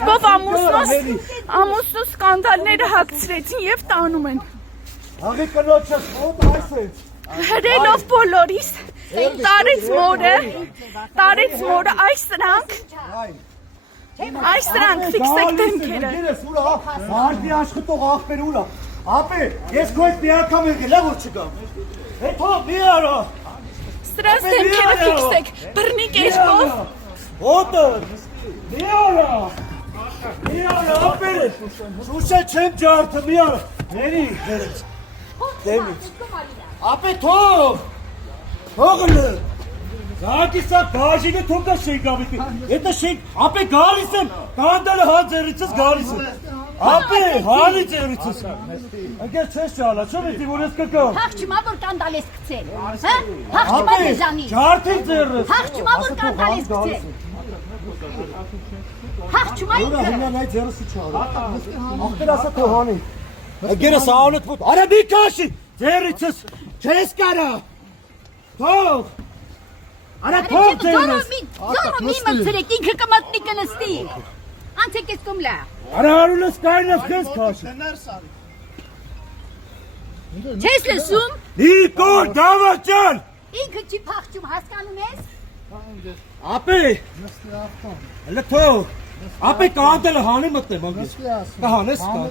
Կեշպով ամուսնու սկանդալները հագցրեցին և տանում են։ Աղի կնոջս ոտ այս է։ Հրելով բոլորիս, տարեց մորը այս սրանք ֆիքսեք դեմքերը։ Մարդի աշխատող աղբեր ուրա։ Ապե, ես քո հետ մի անգամ եկել եմ որ չգամ։ Հետո մի արա։ Սրանց դեմքերը ֆիքսեք, բռնի կեշպով։ Ոտը, մի արա, ապե, շուշը չեմ ջարդը, մի արա, ների, դեմից, ապե թող լը, զակի սա բաժինը թող կա շենք ավետի, հետը շենք, ապե գալիս եմ, կանդալը հան ձերիցս գալիս եմ, ապե, հանի ձերիցս, ընկեր չես ճալա, չո մետի, որ ես կկամ, Հաղջումա որ կանդալ ես կցել, հաղջումա դեզանի, ջարդին ձերս, հաղջումա որ կանդալ ես կցել, հաղջումա ինքը, հինան այ ձերսի չալա, աղբեր ասա թող հանի, ընկերս ավնըտ ոտ, արա մի կաշի, ձերիցս, չես կարա, թող, արա թող ձերս, զորը մի մծրեք, ինքը կմատնի կնստի, անցեք ես կոմլա, արա հարունս կայնս քեզ կաշի, չես լսում, Նիկոր, դավաճան, ինքը չի փախչում, հասկանում ես, ապե, հլը թող, ապե կանդելը հանի մտնեմ, կհանես կանդել,